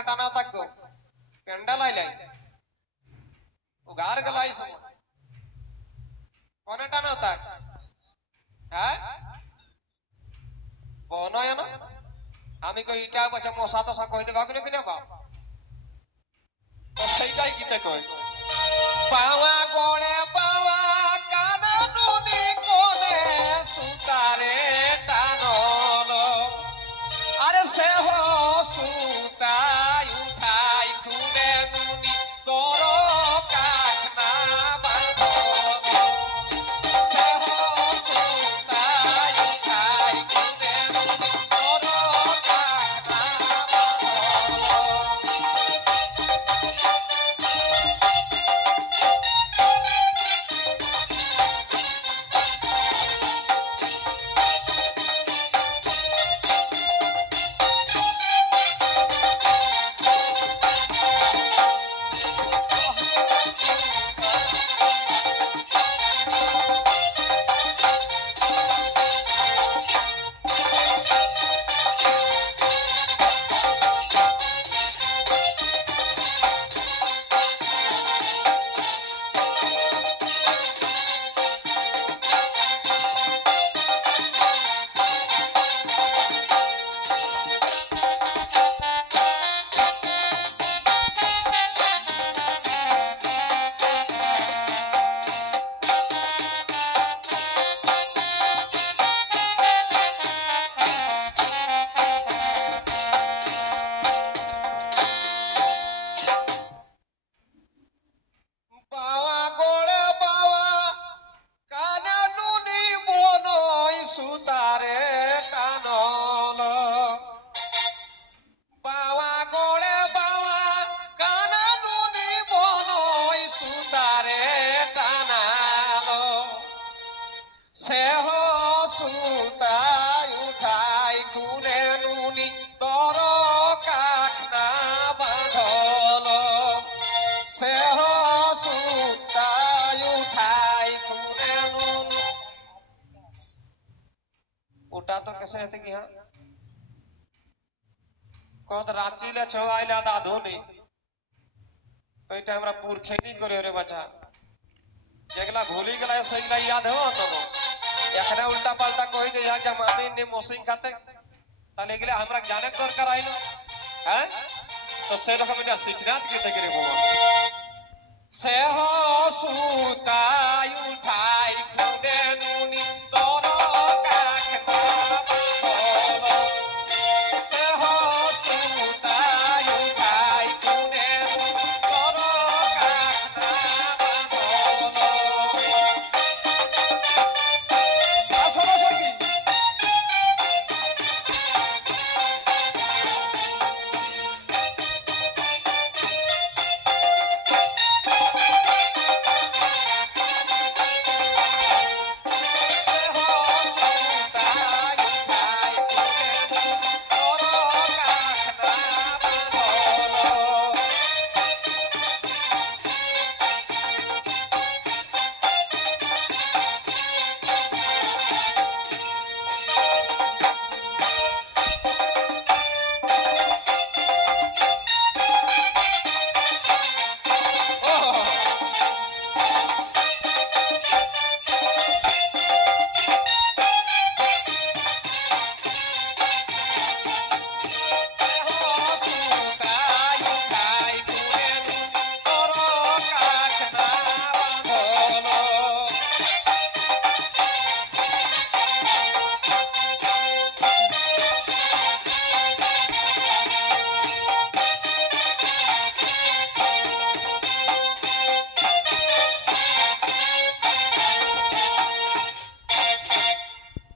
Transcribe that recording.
কনে টানা থাকবো প্যান্ডাল আইলাই ও গার গলাই সময় কনে টানা থাক হ্যাঁ বনয় না আমি কই ইটা বাচ্চা মশা তশা কই দেবা করে কিনা বাপ তো সেইটাই গীতে কই পাওয়া গড়ে পাওয়া কানা নদী কোনে সুতারে টানল আরে সে হো সুতাই উঠাই খুলে নুনি তোর কাখনা বাঁধল সে হো সুতাই উঠাই খুলে নুনি তোর কাখনা বাঁধল সুতারে টানল বাওয়া গড়ে বাওয়া কানা নুনি বনই সুতারে টানাল সে হো সুতাই উঠাই খুলে নুনি তোর কাখনা বাঁধল সে হো সুতাই উঠাই খুলে নুনি ওটা তো कैसे है कि हाँ কত রাঁচিলে ছওয়াইলা দাদু নেই ওইটা আমরা পুরখেনি করে রে বাচ্চা যেগুলা ভুলি গেলা সেইগুলা ইয়াদ হো তো এখানে উল্টা পাল্টা কই দে যা মামি নে মসিং খাতে তাহলে এগুলা আমরা জানে দরকার আইলো হ্যাঁ তো সেরকম এটা শিখনাত কি থেকে রে বাবা সে হো সুতা